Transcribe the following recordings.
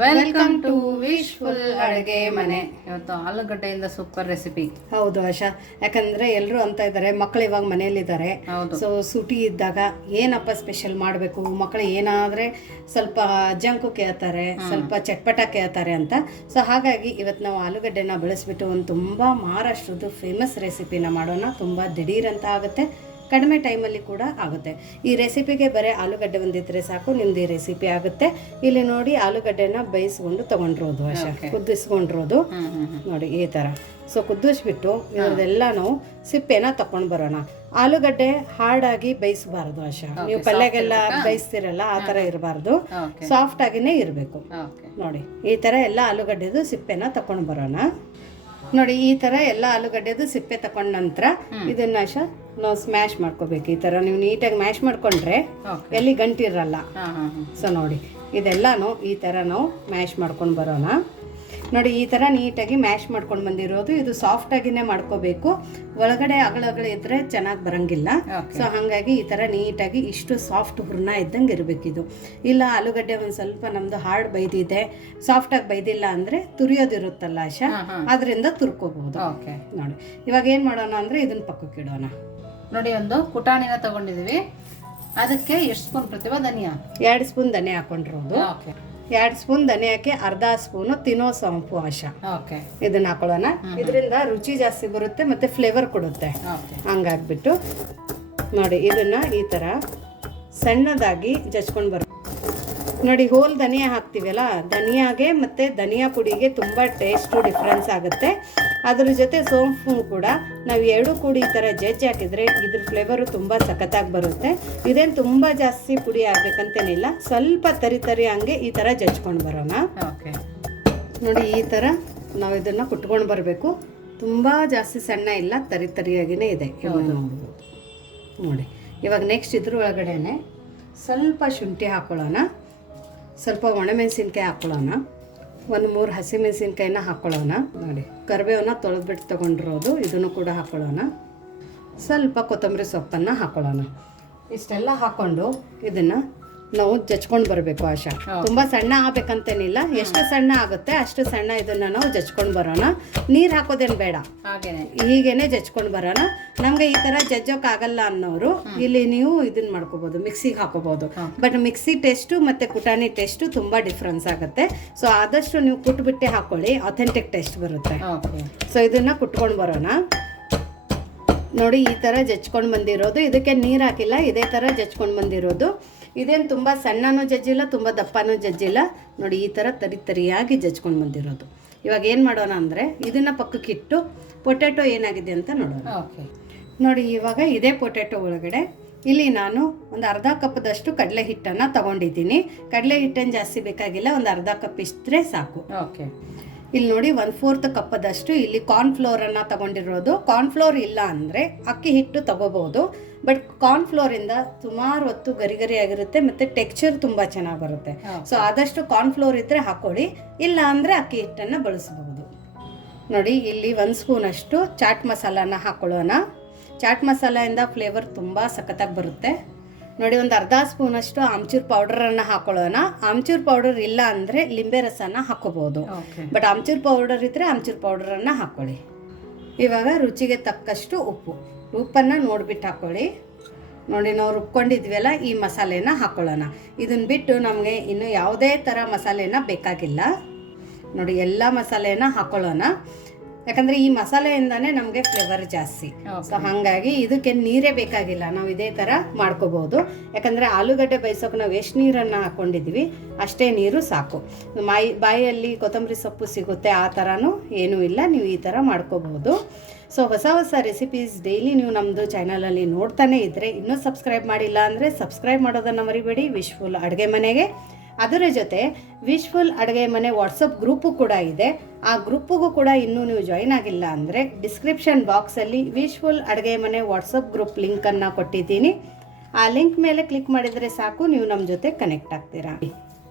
Welcome to wishful ಅಡುಗೆ ಮನೆ. ಇವತ್ತು ಆಲೂಗಡ್ಡೆಯಿಂದ ಸೂಪರ್ ರೆಸಿಪಿ ಹೌದು ಆಶಾ. ಯಾಕಂದ್ರೆ ಎಲ್ಲರೂ ಅಂತ ಇದ್ದಾರೆ ಮಕ್ಕಳು ಇವಾಗ ಮನೇಲಿದ್ದಾರೆ ಹೌದು. ಸೊ ಸುಟಿ ಇದ್ದಾಗ ಏನಪ್ಪ ಸ್ಪೆಷಲ್ ಮಾಡಬೇಕು? ಮಕ್ಕಳು ಏನಾದ್ರೆ ಸ್ವಲ್ಪ ಜಂಕು ಕೇಳ್ತಾರೆ ಸ್ವಲ್ಪ ಚಟ್ಪಟ ಕೇಳ್ತಾರೆ ಅಂತ. ಸೊ ಹಾಗಾಗಿ ಇವತ್ತು ನಾವು ಆಲೂಗಡ್ಡೆನ ಬೆಳೆಸ್ಬಿಟ್ಟು ಒಂದು ತುಂಬ ಮಹಾರಾಷ್ಟ್ರದ್ದು ಫೇಮಸ್ ರೆಸಿಪಿನ ಮಾಡೋಣ. ತುಂಬ ದಿಢೀರ್ ಅಂತ ಆಗುತ್ತೆ. ಕಡಿಮೆ ಟೈಮಲ್ಲಿ ಕೂಡ ಆಗುತ್ತೆ. ಈ ರೆಸಿಪಿಗೆ ಬರೀ ಆಲೂಗಡ್ಡೆ ಒಂದಿದ್ರೆ ಸಾಕು ನಿಮ್ದು ಈ ರೆಸಿಪಿ ಆಗುತ್ತೆ. ಇಲ್ಲಿ ನೋಡಿ ಆಲೂಗಡ್ಡೆನ ಬೇಯಿಸ್ಕೊಂಡು ತಗೊಂಡಿರೋದು ಅಷ್ಟೇ ಕುದಿಸ್ಕೊಂಡಿರೋದು. ನೋಡಿ ಈ ಥರ. ಸೊ ಕುದಿಸ್ಬಿಟ್ಟು ಇವ್ರದೆಲ್ಲ ನಾವು ಸಿಪ್ಪೆನ ತಕೊಂಡು ಬರೋಣ. ಆಲೂಗಡ್ಡೆ ಹಾರ್ಡಾಗಿ ಬೇಯಿಸಬಾರ್ದು ಆಶಾ. ನೀವು ಪಲ್ಯಗೆಲ್ಲ ಬೇಯಿಸ್ತಿರಲ್ಲ ಆ ಥರ ಇರಬಾರ್ದು. ಸಾಫ್ಟ್ ಆಗಿನೇ ಇರಬೇಕು. ನೋಡಿ ಈ ಥರ ಎಲ್ಲ ಆಲೂಗಡ್ಡೆದು ಸಿಪ್ಪೆನ ತಕೊಂಡು ಬರೋಣ. ನೋಡಿ ಈ ಥರ ಎಲ್ಲ ಆಲೂಗಡ್ಡೆದು ಸಿಪ್ಪೆ ತಕೊಂಡ ನಂತರ ಇದನ್ನ ಆಶಾ ನಾವು ಸ್ಮ್ಯಾಶ್ ಮಾಡ್ಕೋಬೇಕು. ಈ ಥರ ನೀವು ನೀಟಾಗಿ ಮ್ಯಾಶ್ ಮಾಡ್ಕೊಂಡ್ರೆ ಎಲ್ಲಿ ಗಂಟಿರಲ್ಲ ಸೊ ನೋಡಿ ಇದೆಲ್ಲನೂ ಈ ಥರ ನಾವು ಮ್ಯಾಶ್ ಮಾಡ್ಕೊಂಡು ಬರೋಣ. ನೋಡಿ ಈ ಥರ ನೀಟಾಗಿ ಮ್ಯಾಶ್ ಮಾಡ್ಕೊಂಡು ಬಂದಿರೋದು. ಇದು ಸಾಫ್ಟಾಗಿನೇ ಮಾಡ್ಕೋಬೇಕು. ಒಳಗಡೆ ಅಗಳಗಳು ಇದ್ರೆ ಚೆನ್ನಾಗಿ ಬರಂಗಿಲ್ಲ. ಸೊ ಹಾಗಾಗಿ ಈ ಥರ ನೀಟಾಗಿ ಇಷ್ಟು ಸಾಫ್ಟ್ ಹುರ್ನ ಇದ್ದಂಗೆ ಇರಬೇಕಿದು. ಇಲ್ಲ ಆಲೂಗಡ್ಡೆ ಒಂದು ಸ್ವಲ್ಪ ನಮ್ಮದು ಹಾರ್ಡ್ ಬೈದಿದೆ. ಸಾಫ್ಟಾಗಿ ಬೈದಿಲ್ಲ ಅಂದರೆ ತುರಿಯೋದಿರುತ್ತಲ್ಲ ಆಶಾ? ಅದರಿಂದ ತುರ್ಕೋಬಹುದು. ಓಕೆ ನೋಡಿ ಇವಾಗ ಏನು ಮಾಡೋಣ ಅಂದರೆ ಇದನ್ನ ಪಕ್ಕಕ್ಕೆ ಇಡೋಣ. ನೋಡಿ ಒಂದು ಪುಟಾಣಿನ ತಗೊಂಡಿದೀವಿ ಅದಕ್ಕೆ ಎಷ್ಟು ಸ್ಪೂನ್ ಪ್ರತಿಭಾ ಧನಿಯಾ? ಎರಡು ಸ್ಪೂನ್ ಧನಿಯಾ ಹಾಕೊಂಡಿರೋದು. ಓಕೆ. ಎರಡು ಸ್ಪೂನ್ ಧನಿಯಾಕ್ಕೆ ಅರ್ಧ ಸ್ಪೂನು ತಿನ್ನೋ ಸೊಂಪು ಆಶ. ಓಕೆ. ಇದನ್ನ ಹಾಕೊಳ್ಳೋಣ. ಇದರಿಂದ ರುಚಿ ಜಾಸ್ತಿ ಬರುತ್ತೆ ಮತ್ತೆ ಫ್ಲೇವರ್ ಕೊಡುತ್ತೆ. ಹಂಗಾಗ್ಬಿಟ್ಟು ನೋಡಿ ಇದನ್ನ ಈ ಥರ ಸಣ್ಣದಾಗಿ ಜಚ್ಕೊಂಡು ಬರ್ ನೋಡಿ ಹೋಲ್ ಧನಿಯಾ ಹಾಕ್ತೀವಲ್ಲ ಧನಿಯಾಗೆ ಮತ್ತು ಧನಿಯಾ ಪುಡಿಗೆ ತುಂಬ ಟೇಸ್ಟು ಡಿಫ್ರೆನ್ಸ್ ಆಗುತ್ತೆ. ಅದ್ರ ಜೊತೆ ಸೋಂಪು ಕೂಡ ನಾವು ಎರಡು ಕೂಡಿ ಈ ಥರ ಜಜ್ಜಿ ಹಾಕಿದರೆ ಇದ್ರ ಫ್ಲೇವರು ತುಂಬ ಸಖತ್ತಾಗಿ ಬರುತ್ತೆ. ಇದೇನು ತುಂಬ ಜಾಸ್ತಿ ಪುಡಿ ಆಗಬೇಕಂತೇನಿಲ್ಲ ಸ್ವಲ್ಪ ತರಿ ತರಿ ಹಂಗೆ ಈ ಥರ ಜಜ್ಕೊಂಡು ಬರೋಣ. ಓಕೆ. ನೋಡಿ ಈ ಥರ ನಾವು ಇದನ್ನು ಕುಟ್ಕೊಂಡು ಬರಬೇಕು. ತುಂಬ ಜಾಸ್ತಿ ಸಣ್ಣ ಇಲ್ಲ ತರಿ ತರಿಯಾಗಿಯೇ ಇದೆ. ನೋಡಿ ಇವಾಗ ನೆಕ್ಸ್ಟ್ ಇದ್ರ ಒಳಗಡೆನೆ ಸ್ವಲ್ಪ ಶುಂಠಿ ಹಾಕ್ಕೊಳ್ಳೋಣ ಸ್ವಲ್ಪ ಒಣಮೆಣಸಿನ್ಕಾಯಿ ಹಾಕ್ಕೊಳ್ಳೋಣ ಒಂದು ಮೂರು ಹಸಿಮೆಣಸಿನ್ಕಾಯಿನ ಹಾಕ್ಕೊಳ್ಳೋಣ ನೋಡಿ. ಕರಿಬೇವನ್ನ ತೊಳೆದ್ಬಿಟ್ಟು ತೊಗೊಂಡಿರೋದು ಇದನ್ನು ಕೂಡ ಹಾಕ್ಕೊಳ್ಳೋಣ ಸ್ವಲ್ಪ ಕೊತ್ತಂಬರಿ ಸೊಪ್ಪನ್ನು ಹಾಕ್ಕೊಳ್ಳೋಣ ಇಷ್ಟೆಲ್ಲ ಹಾಕ್ಕೊಂಡು ಇದನ್ನು ನಾವು ಜಚ್ಕೊಂಡು ಬರಬೇಕು ಆಶಾ. ತುಂಬಾ ಸಣ್ಣ ಆಗ್ಬೇಕಂತೇನಿಲ್ಲ. ಎಷ್ಟು ಸಣ್ಣ ಆಗುತ್ತೆ ಅಷ್ಟು ಸಣ್ಣ ಇದನ್ನ ನಾವು ಜಚ್ಕೊಂಡು ಬರೋಣ. ನೀರು ಹಾಕೋದೇನು ಬೇಡ. ಹಾಗೇನೆ. ಜಚ್ಕೊಂಡು ಬರೋಣ. ನಮಗೆ ಈ ಥರ ಜಜ್ಜೋಕಾಗಲ್ಲ ಅನ್ನೋರು ಇಲ್ಲಿ ನೀವು ಇದನ್ನ ಮಾಡ್ಕೋಬೋದು ಮಿಕ್ಸಿಗೆ ಹಾಕೋಬಹುದು ಬಟ್ ಮಿಕ್ಸಿ ಟೇಸ್ಟು ಮತ್ತೆ ಕುಟಾಣಿ ಟೇಸ್ಟು ತುಂಬ ಡಿಫ್ರೆನ್ಸ್ ಆಗುತ್ತೆ. ಸೊ ಆದಷ್ಟು ನೀವು ಕುಟ್ಬಿಟ್ಟೆ ಹಾಕೊಳ್ಳಿ ಅಥೆಂಟಿಕ್ ಟೇಸ್ಟ್ ಬರುತ್ತೆ. ಸೊ ಇದನ್ನ ಕುಟ್ಕೊಂಡು ಬರೋಣ. ನೋಡಿ ಈ ಥರ ಜಚ್ಕೊಂಡು ಬಂದಿರೋದು. ಇದಕ್ಕೆ ನೀರು ಹಾಕಿಲ್ಲ ಇದೇ ಥರ ಜಚ್ಕೊಂಡು ಬಂದಿರೋದು. ಇದೇನು ತುಂಬ ಸಣ್ಣನೂ ಜಜ್ಜಿಲ್ಲ ತುಂಬ ದಪ್ಪನೂ ಜಜ್ಜಿಲ್ಲ. ನೋಡಿ ಈ ಥರ ತರಿ ತರಿಯಾಗಿ ಜಜ್ಕೊಂಡು ಬಂದಿರೋದು. ಇವಾಗ ಏನು ಮಾಡೋಣ ಅಂದರೆ ಇದನ್ನು ಪಕ್ಕಕ್ಕಿಟ್ಟು ಪೊಟ್ಯಾಟೊ ಏನಾಗಿದೆ ಅಂತ ನೋಡೋಣ. ಓಕೆ. ನೋಡಿ ಇವಾಗ ಇದೇ ಪೊಟ್ಯಾಟೊ ಒಳಗಡೆ ಇಲ್ಲಿ ನಾನು ಒಂದು ಅರ್ಧ ಕಪ್ದಷ್ಟು ಕಡಲೆ ಹಿಟ್ಟನ್ನು ತಗೊಂಡಿದ್ದೀನಿ. ಕಡಲೆ ಹಿಟ್ಟನ್ನು ಜಾಸ್ತಿ ಬೇಕಾಗಿಲ್ಲ ಒಂದು ಅರ್ಧ ಕಪ್ ಇಷ್ಟರೆ ಸಾಕು. ಓಕೆ. ಇಲ್ಲಿ ನೋಡಿ ಒನ್ ಫೋರ್ತ್ ಕಪ್ಪದಷ್ಟು ಇಲ್ಲಿ ಕಾರ್ನ್ಫ್ಲೋರನ್ನು ತಗೊಂಡಿರೋದು. ಕಾರ್ನ್ಫ್ಲೋರ್ ಇಲ್ಲ ಅಂದರೆ ಅಕ್ಕಿ ಹಿಟ್ಟು ತಗೋಬಹುದು ಬಟ್ ಕಾರ್ನ್ಫ್ಲೋರಿಂದ ಸುಮಾರು ಹೊತ್ತು ಗರಿ ಗರಿ ಆಗಿರುತ್ತೆ ಮತ್ತು ಟೆಕ್ಸ್ಚರ್ ತುಂಬ ಚೆನ್ನಾಗಿ ಬರುತ್ತೆ. ಸೊ ಆದಷ್ಟು ಕಾರ್ನ್ಫ್ಲೋರ್ ಇದ್ದರೆ ಹಾಕೊಳ್ಳಿ. ಇಲ್ಲ ಅಂದರೆ ಅಕ್ಕಿ ಹಿಟ್ಟನ್ನು ಬಳಸಬಹುದು ನೋಡಿ ಇಲ್ಲಿ ಒಂದು ಸ್ಪೂನಷ್ಟು ಚಾಟ್ ಮಸಾಲಾನ ಹಾಕೊಳ್ಳೋಣ. ಚಾಟ್ ಮಸಾಲೆಯಿಂದ ಫ್ಲೇವರ್ ತುಂಬ ಸಖತ್ತಾಗಿ ಬರುತ್ತೆ. ನೋಡಿ ಒಂದು ಅರ್ಧ ಸ್ಪೂನಷ್ಟು ಆಮ್ಚೂರ್ ಪೌಡರನ್ನು ಹಾಕೊಳ್ಳೋಣ. ಆಮ್ಚೂರ್ ಪೌಡರ್ ಇಲ್ಲ ಅಂದರೆ ಲಿಂಬೆ ರಸನ ಹಾಕೋಬಹುದು ಓಕೆ. ಬಟ್ ಆಮ್ಚೂರ್ ಪೌಡರ್ ಇದ್ದರೆ ಆಮ್ಚೂರ್ ಪೌಡರನ್ನು ಹಾಕ್ಕೊಳ್ಳಿ ಇವಾಗ ರುಚಿಗೆ ತಕ್ಕಷ್ಟು ಉಪ್ಪು. ಉಪ್ಪನ್ನು ನೋಡಿಬಿಟ್ಟು ಹಾಕ್ಕೊಳ್ಳಿ ನೋಡಿ ನಾವು ರುಬ್ಕೊಂಡಿದ್ವಲ್ಲ ಈ ಮಸಾಲೆನ ಹಾಕ್ಕೊಳ್ಳೋಣ ಇದನ್ನ ಬಿಟ್ಟು ನಮಗೆ ಇನ್ನು ಯಾವುದೇ ಥರ ಮಸಾಲೆನ ಬೇಕಾಗಿಲ್ಲ. ನೋಡಿ ಎಲ್ಲ ಮಸಾಲೆನ ಹಾಕ್ಕೊಳ್ಳೋಣ ಯಾಕಂದರೆ ಈ ಮಸಾಲೆಯಿಂದಾನೇ ನಮಗೆ ಫ್ಲೇವರ್ ಜಾಸ್ತಿ. ಸೊ ಹಾಗಾಗಿ ಇದಕ್ಕೆ ನೀರೇ ಬೇಕಾಗಿಲ್ಲ. ನಾವು ಇದೇ ಥರ ಮಾಡ್ಕೋಬಹುದು ಯಾಕಂದ್ರೆ ಆಲೂಗಡ್ಡೆ ಬೇಯಿಸೋಕೆ ನಾವು ಎಷ್ಟು ನೀರನ್ನು ಹಾಕೊಂಡಿದ್ವಿ ಅಷ್ಟೇ ನೀರು ಸಾಕು. ಮಾಯಿ ಬಾಯಲ್ಲಿ ಕೊತ್ತಂಬರಿ ಸೊಪ್ಪು ಸಿಗುತ್ತೆ ಆ ಥರನೂ ಏನೂ ಇಲ್ಲ. ನೀವು ಈ ಥರ ಮಾಡ್ಕೋಬಹುದು ಸೊ ಹೊಸ ಹೊಸ ರೆಸಿಪೀಸ್ ಡೈಲಿ ನೀವು ನಮ್ಮದು ಚಾನಲಲ್ಲಿ ನೋಡ್ತಾನೆ ಇದ್ರೆ ಇನ್ನೂ ಸಬ್ಸ್ಕ್ರೈಬ್ ಮಾಡಿಲ್ಲ ಅಂದರೆ ಸಬ್ಸ್ಕ್ರೈಬ್ ಮಾಡೋದನ್ನು ಮರಿಬೇಡಿ. ವಿಶ್ಫುಲ್ ಅಡುಗೆ ಮನೆಗೆ. ಅದರ ಜೊತೆ ವಿಶ್ವಲ್ ಅಡುಗೆ ಮನೆ ವಾಟ್ಸಪ್ ಗ್ರೂಪು ಕೂಡ ಇದೆ. ಆ ಗ್ರೂಪಿಗೂ ಕೂಡ ಇನ್ನೂ ನೀವು ಜಾಯಿನ್ ಆಗಿಲ್ಲ ಅಂದರೆ ಡಿಸ್ಕ್ರಿಪ್ಷನ್ ಬಾಕ್ಸಲ್ಲಿ ವಿಶ್ವಲ್ ಅಡುಗೆ ಮನೆ ವಾಟ್ಸಪ್ ಗ್ರೂಪ್ ಲಿಂಕನ್ನು ಕೊಟ್ಟಿದ್ದೀನಿ. ಆ ಲಿಂಕ್ ಮೇಲೆ ಕ್ಲಿಕ್ ಮಾಡಿದರೆ ಸಾಕು ನೀವು ನಮ್ಮ ಜೊತೆ ಕನೆಕ್ಟ್ ಆಗ್ತೀರಾ.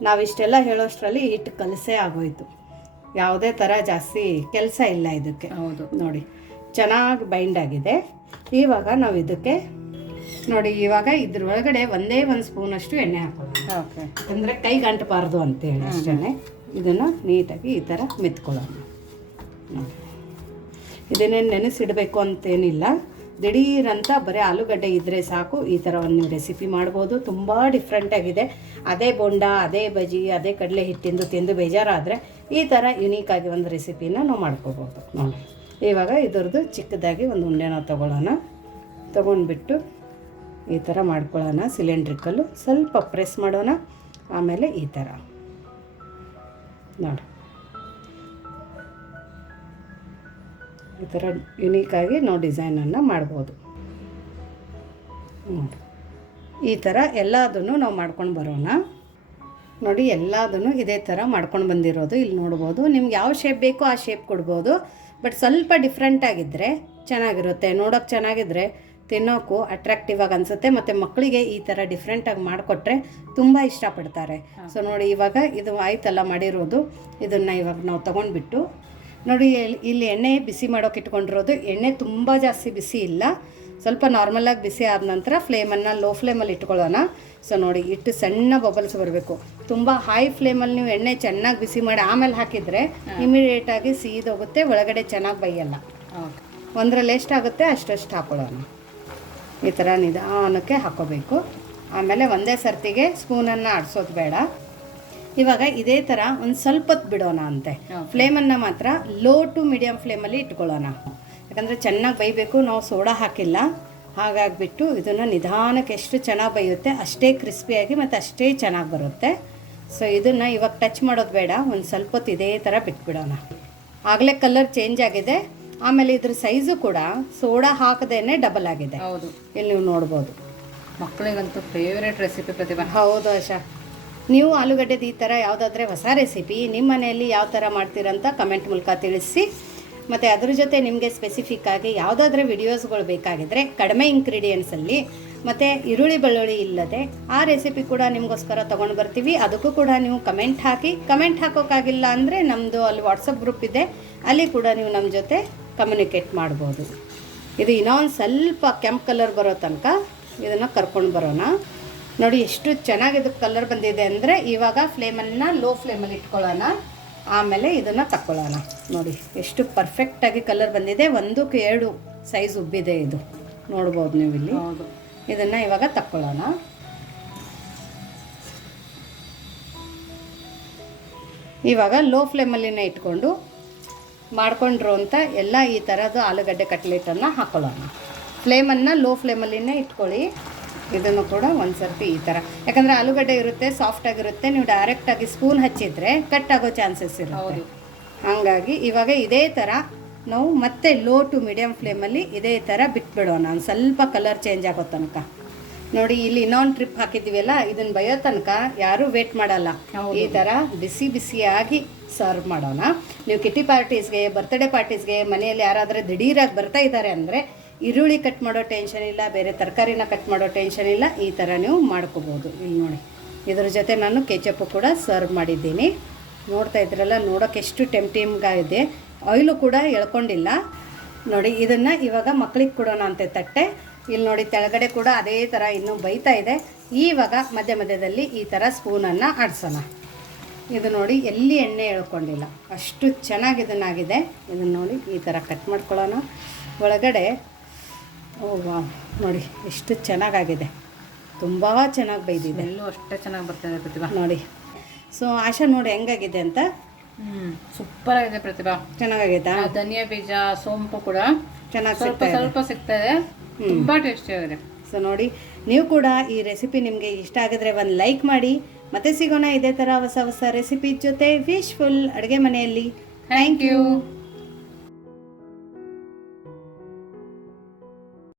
ನಾವಿಷ್ಟೆಲ್ಲ ಹೇಳೋಷ್ಟರಲ್ಲಿ ಹಿಟ್ಟು ಕಲಸೇ ಆಗೋಯ್ತು. ಯಾವುದೇ ಥರ ಜಾಸ್ತಿ ಕೆಲಸ ಇಲ್ಲ ಇದಕ್ಕೆ. ಹೌದು. ನೋಡಿ ಚೆನ್ನಾಗಿ ಬೈಂಡ್ ಆಗಿದೆ. ಇವಾಗ ನಾವು ಇದಕ್ಕೆ ನೋಡಿ ಇವಾಗ ಇದ್ರ ಒಳಗಡೆ ಒಂದೇ ಒಂದು ಸ್ಪೂನಷ್ಟು ಎಣ್ಣೆ ಹಾಕೋಣ. ಓಕೆ. ಅಂದರೆ ಕೈ ಅಂತ ಅಂತೇಳಿ ಅಷ್ಟೇ ಇದನ್ನು ನೀಟಾಗಿ ಈ ಥರ ಮೆತ್ಕೊಳ್ಳೋಣ. ಇದನ್ನೇನು ನೆನೆಸಿಡಬೇಕು ಅಂತೇನಿಲ್ಲ. ದಿಢೀರಂತ ಬರೀ ಆಲೂಗಡ್ಡೆ ಇದ್ದರೆ ಸಾಕು. ಈ ಥರ ಒಂದು ರೆಸಿಪಿ ಮಾಡ್ಬೋದು. ತುಂಬ ಡಿಫ್ರೆಂಟಾಗಿದೆ ಅದೇ ಬೊಂಡ ಅದೇ ಬಜಿ ಅದೇ ಕಡಲೆ ಹಿಟ್ಟಿಂದು ತಿಂದು ಬೇಜಾರಾದರೆ ಈ ಥರ ಯುನೀಕಾಗಿ ಒಂದು ರೆಸಿಪಿನ ನಾವು ಮಾಡ್ಕೋಬೋದು. ನೋಡಿ. ಇವಾಗ ಇದ್ರದ್ದು ಚಿಕ್ಕದಾಗಿ ಒಂದು ಉಂಡೆನ ತೊಗೊಳ್ಳೋಣ. ತೊಗೊಂಡ್ಬಿಟ್ಟು ಈ ಥರ ಮಾಡ್ಕೊಳ್ಳೋಣ. ಸಿಲಿಂಡ್ರಿಕಲ್ಲು ಸ್ವಲ್ಪ ಪ್ರೆಸ್ ಮಾಡೋಣ. ಆಮೇಲೆ ಈ ಥರ. ನೋಡಿ. ಈ ಥರ ಯುನೀಕಾಗಿ ನಾವು ಡಿಸೈನನ್ನು ಮಾಡ್ಬೋದು. ನೋಡಿ. ಈ ಥರ ಎಲ್ಲದನ್ನು ನಾವು ಮಾಡ್ಕೊಂಡು ಬರೋಣ. ನೋಡಿ, ಎಲ್ಲದನ್ನು ಇದೇ ಥರ ಮಾಡ್ಕೊಂಡು ಬಂದಿರೋದು. ಇಲ್ಲಿ ನೋಡ್ಬೋದು. ನಿಮ್ಗೆ ಯಾವ ಶೇಪ್ ಬೇಕೋ ಆ ಶೇಪ್ ಕೊಡ್ಬೋದು. ಬಟ್ ಸ್ವಲ್ಪ ಡಿಫ್ರೆಂಟಾಗಿದ್ದರೆ ಚೆನ್ನಾಗಿರುತ್ತೆ. ನೋಡೋಕ್ಕೆ ಚೆನ್ನಾಗಿದ್ರೆ ತಿನ್ನೋಕ್ಕೂ ಅಟ್ರಾಕ್ಟಿವ್ ಆಗಿ ಅನಿಸುತ್ತೆ ಮತ್ತು ಮಕ್ಕಳಿಗೆ ಈ ಥರ ಡಿಫ್ರೆಂಟಾಗಿ ಮಾಡಿಕೊಟ್ರೆ ತುಂಬ ಇಷ್ಟಪಡ್ತಾರೆ. ಸೊ ನೋಡಿ ಇವಾಗ ಇದು ಆಯ್ತಲ್ಲ ಮಾಡಿರೋದು ಇದನ್ನು ಇವಾಗ ನಾವು ತಗೊಂಡ್ಬಿಟ್ಟು. ನೋಡಿ ಇಲ್ಲಿ ಎಣ್ಣೆ ಬಿಸಿ ಮಾಡೋಕೆ ಇಟ್ಕೊಂಡಿರೋದು ಎಣ್ಣೆ ತುಂಬ ಜಾಸ್ತಿ ಬಿಸಿ ಇಲ್ಲ. ಸ್ವಲ್ಪ ನಾರ್ಮಲಾಗಿ ಬಿಸಿ ಆದ ನಂತರ ಫ್ಲೇಮನ್ನು ಲೋ ಫ್ಲೇಮಲ್ಲಿ ಇಟ್ಕೊಳ್ಳೋಣ. ಸೊ ನೋಡಿ ಇಟ್ಟು ಸಣ್ಣ ಬಬಲ್ಸ್ ಬರಬೇಕು. ತುಂಬ ಹೈ ಫ್ಲೇಮಲ್ಲಿ ನೀವು ಎಣ್ಣೆ ಚೆನ್ನಾಗಿ ಬಿಸಿ ಮಾಡಿ ಆಮೇಲೆ ಹಾಕಿದರೆ ಇಮಿಡಿಯೇಟಾಗಿ ಸೀದೋಗುತ್ತೆ ಒಳಗಡೆ ಚೆನ್ನಾಗಿ ಬೈಯಲ್ಲ. ಒಂದರಲ್ಲಿ ಎಷ್ಟಾಗುತ್ತೆ ಅಷ್ಟಷ್ಟು ಹಾಕೊಳ್ಳೋಣ. ಈ ಥರ ನಿಧಾನಕ್ಕೆ ಹಾಕೋಬೇಕು. ಆಮೇಲೆ ಒಂದೇ ಸರ್ತಿಗೆ ಸ್ಪೂನನ್ನು ಆಡಿಸೋದು ಬೇಡ. ಇವಾಗ ಇದೇ ಥರ ಒಂದು ಸ್ವಲ್ಪ ಹೊತ್ತು ಬಿಡೋಣ ಅಂತೆ. ಫ್ಲೇಮನ್ನು ಮಾತ್ರ ಲೋ ಟು ಮೀಡಿಯಮ್ ಫ್ಲೇಮಲ್ಲಿ ಇಟ್ಕೊಳ್ಳೋಣ. ಯಾಕಂದರೆ ಚೆನ್ನಾಗಿ ಬೈಬೇಕು ನಾವು ಸೋಡಾ ಹಾಕಿಲ್ಲ. ಹಾಗಾಗಿಬಿಟ್ಟು ಇದನ್ನು ನಿಧಾನಕ್ಕೆ ಎಷ್ಟು ಚೆನ್ನಾಗಿ ಬೈಯುತ್ತೆ ಅಷ್ಟೇ ಕ್ರಿಸ್ಪಿಯಾಗಿ ಮತ್ತು ಅಷ್ಟೇ ಚೆನ್ನಾಗಿ ಬರುತ್ತೆ. ಸೊ ಇದನ್ನು ಇವಾಗ ಟಚ್ ಮಾಡೋದು ಬೇಡ. ಒಂದು ಸ್ವಲ್ಪ ಹೊತ್ತು ಇದೇ ಥರ ಬಿಟ್ಬಿಡೋಣ. ಆಗಲೇ ಕಲರ್ ಚೇಂಜ್ ಆಗಿದೆ. ಆಮೇಲೆ ಇದ್ರ ಸೈಜು ಕೂಡ ಸೋಡಾ ಹಾಕದೇನೆ ಡಬಲ್ ಆಗಿದೆ. ಹೌದು. ಇಲ್ಲಿ ನೀವು ನೋಡ್ಬೋದು. ಮಕ್ಕಳಿಗಂತೂ ಫೇವ್ರೇಟ್ ರೆಸಿಪಿ ಪ್ರತಿಭಾ. ಹೌದು ಆಶಾ. ನೀವು ಆಲೂಗಡ್ಡೆದು ಈ ಥರ ಯಾವುದಾದ್ರೆ ಹೊಸ ರೆಸಿಪಿ ನಿಮ್ಮ ಮನೆಯಲ್ಲಿ ಯಾವ ಥರ ಮಾಡ್ತೀರಂತ ಕಮೆಂಟ್ ಮೂಲಕ ತಿಳಿಸಿ. ಮತ್ತು ಅದ್ರ ಜೊತೆ ನಿಮಗೆ ಸ್ಪೆಸಿಫಿಕ್ ಆಗಿ ಯಾವುದಾದ್ರೂ ವಿಡಿಯೋಸ್ಗಳು ಬೇಕಾಗಿದ್ದರೆ ಕಡಿಮೆ ಇಂಗ್ರೀಡಿಯೆಂಟ್ಸಲ್ಲಿ ಮತ್ತು ಈರುಳ್ಳಿ ಬೆಳ್ಳುಳ್ಳಿ ಇಲ್ಲದೆ ಆ ರೆಸಿಪಿ ಕೂಡ ನಿಮಗೋಸ್ಕರ ತೊಗೊಂಡು ಬರ್ತೀವಿ. ಅದಕ್ಕೂ ಕೂಡ ನೀವು ಕಮೆಂಟ್ ಹಾಕಿ. ಕಮೆಂಟ್ ಹಾಕೋಕ್ಕಾಗಿಲ್ಲ ಅಂದರೆ ನಮ್ಮದು ಅಲ್ಲಿ ವಾಟ್ಸಪ್ ಗ್ರೂಪ್ ಇದೆ. ಅಲ್ಲಿ ಕೂಡ ನೀವು ನಮ್ಮ ಜೊತೆ ಕಮ್ಯುನಿಕೇಟ್ ಮಾಡ್ಬೋದು. ಇದು ಇನ್ನೊಂದು ಸ್ವಲ್ಪ ಕೆಂಪು ಕಲರ್ ಬರೋ ತನಕ ಇದನ್ನು ಕರ್ಕೊಂಡು ಬರೋಣ. ನೋಡಿ ಎಷ್ಟು ಚೆನ್ನಾಗಿ ಇದಕ್ಕೆ ಕಲರ್ ಬಂದಿದೆ ಅಂದರೆ ಇವಾಗ ಫ್ಲೇಮನ್ನು ಲೋ ಫ್ಲೇಮಲ್ಲಿ ಇಟ್ಕೊಳ್ಳೋಣ. ಆಮೇಲೆ ಇದನ್ನು ತಕ್ಕೊಳ್ಳೋಣ. ನೋಡಿ ಎಷ್ಟು ಪರ್ಫೆಕ್ಟಾಗಿ ಕಲರ್ ಬಂದಿದೆ. ಒಂದಕ್ಕೆ ಎರಡು ಸೈಜ್ ಉಬ್ಬಿದೆ ಇದು. ನೋಡ್ಬೋದು ನೀವು ಇಲ್ಲಿ. ಇದನ್ನು ಇವಾಗ ತಕ್ಕೊಳ್ಳೋಣ. ಇವಾಗ ಲೋ ಫ್ಲೇಮಲ್ಲಿನೇ ಇಟ್ಕೊಂಡು ಮಾಡ್ಕೊಂಡಿರೋ ಅಂತ ಎಲ್ಲ ಈ ಥರದ್ದು ಆಲೂಗಡ್ಡೆ ಕಟ್ಲೆಟನ್ನು ಹಾಕೊಳ್ಳೋಣ. ಫ್ಲೇಮನ್ನು ಲೋ ಫ್ಲೇಮಲ್ಲಿನೇ ಇಟ್ಕೊಳ್ಳಿ. ಇದನ್ನು ಕೂಡ ಒಂದು ಸರ್ತಿ ಈ ಥರ ಯಾಕಂದರೆ ಆಲೂಗಡ್ಡೆ ಇರುತ್ತೆ ಸಾಫ್ಟ್ ಆಗಿರುತ್ತೆ ನೀವು ಡೈರೆಕ್ಟಾಗಿ ಸ್ಪೂನ್ ಹಚ್ಚಿದರೆ ಕಟ್ ಆಗೋ ಚಾನ್ಸಸ್ ಇರುತ್ತೆ. ಹಾಗಾಗಿ ಇವಾಗ ಇದೇ ಥರ ನಾವು ಮತ್ತೆ ಲೋ ಟು ಮೀಡಿಯಮ್ ಫ್ಲೇಮಲ್ಲಿ ಇದೇ ಥರ ಬಿಟ್ಬಿಡೋಣ. ಒಂದು ಸ್ವಲ್ಪ ಕಲರ್ ಚೇಂಜ್ ಆಗೋ ತನಕ. ನೋಡಿ ಇಲ್ಲಿ ಇನ್ನೊಂದು ಟ್ರಿಪ್ ಹಾಕಿದ್ದೀವಲ್ಲ ಇದನ್ನ ಬಯೋ ತನಕ ಯಾರೂ ವೇಟ್ ಮಾಡಲ್ಲ. ಈ ಥರ ಬಿಸಿ ಬಿಸಿಯಾಗಿ ಸರ್ವ್ ಮಾಡೋಣ. ನೀವು ಕಿಟಿ ಪಾರ್ಟೀಸ್ಗೆ ಬರ್ತ್ಡೇ ಪಾರ್ಟೀಸ್ಗೆ ಮನೆಯಲ್ಲಿ ಯಾರಾದರೂ ದಿಢೀರಾಗಿ ಬರ್ತಾ ಇದ್ದಾರೆ ಅಂದರೆ ಈರುಳ್ಳಿ ಕಟ್ ಮಾಡೋ ಟೆನ್ಷನ್ ಇಲ್ಲ ಬೇರೆ ತರಕಾರಿನ ಕಟ್ ಮಾಡೋ ಟೆನ್ಷನ್ ಇಲ್ಲ ಈ ಥರ ನೀವು ಮಾಡ್ಕೋಬೋದು. ಇಲ್ಲಿ ನೋಡಿ ಇದ್ರ ಜೊತೆ ನಾನು ಕೆಚಪ್ಪು ಕೂಡ ಸರ್ವ್ ಮಾಡಿದ್ದೀನಿ. ನೋಡ್ತಾ ಇದ್ರಲ್ಲ ನೋಡೋಕೆ ಎಷ್ಟು ಟೆಂಪ್ಟಿಂಗಾಗಿದೆ ಆಯಿಲು ಕೂಡ ಎಳ್ಕೊಂಡಿಲ್ಲ. ನೋಡಿ ಇದನ್ನು ಇವಾಗ ಮಕ್ಕಳಿಗೆ ಕೊಡೋಣ ಅಂತೆ ತಟ್ಟೆ. ಇಲ್ಲಿ ನೋಡಿ ತೆಳಗಡೆ ಕೂಡ ಅದೇ ಥರ ಇನ್ನೂ ಬೈತಾ ಇದೆ. ಈವಾಗ ಮಧ್ಯ ಮಧ್ಯದಲ್ಲಿ ಈ ಥರ ಸ್ಪೂನನ್ನು ಆಡಿಸೋಣ. ಇದು ನೋಡಿ ಎಲ್ಲಿ ಎಣ್ಣೆ ಎಳ್ಕೊಂಡಿಲ್ಲ. ಅಷ್ಟು ಚೆನ್ನಾಗಿ ಇದನ್ನಾಗಿದೆ. ಇದನ್ನು ನೋಡಿ ಈ ಥರ ಕಟ್ ಮಾಡ್ಕೊಳ್ಳೋಣ. ಒಳಗಡೆ ಓ ವಾ ನೋಡಿ ಎಷ್ಟು ಚೆನ್ನಾಗಾಗಿದೆ. ತುಂಬ ಚೆನ್ನಾಗಿ ಬೈದಿದೆ. ಎಲ್ಲೂ ಅಷ್ಟೇ ಚೆನ್ನಾಗಿ ಬರ್ತಾಯಿದೆ ಪ್ರತಿಭಾ. ನೋಡಿ. ಸೊ ಆಶಾ ನೋಡಿ ಹೆಂಗಾಗಿದೆ ಅಂತ? ಹ್ಞೂ ಸೂಪರ್ ಆಗಿದೆ ಪ್ರತಿಭಾ ಚೆನ್ನಾಗಾಗಿದೆ ಧನಿಯಾ ಬೀಜ ಸೋಂಪು ಕೂಡ. ಚೆನ್ನಾಗಿ ಸ್ವಲ್ಪ ಸ್ವಲ್ಪ ಸಿಗ್ತದೆ ತುಂಬಾ ಟೇಸ್ಟಿ ಆಗಿದೆ. ಸೊ ನೋಡಿ ನೀವು ಕೂಡ ಈ ರೆಸಿಪಿ ನಿಮಗೆ ಇಷ್ಟ ಆಗಿದ್ರೆ ಒಂದು ಲೈಕ್ ಮಾಡಿ. ಮತ್ತೆ ಸಿಗೋಣ ಇದೇ ಥರ ಹೊಸ ಹೊಸ ರೆಸಿಪಿ ಜೊತೆ ವಿಶ್ಫುಲ್ ಅಡುಗೆ ಮನೆಯಲ್ಲಿ. Thank you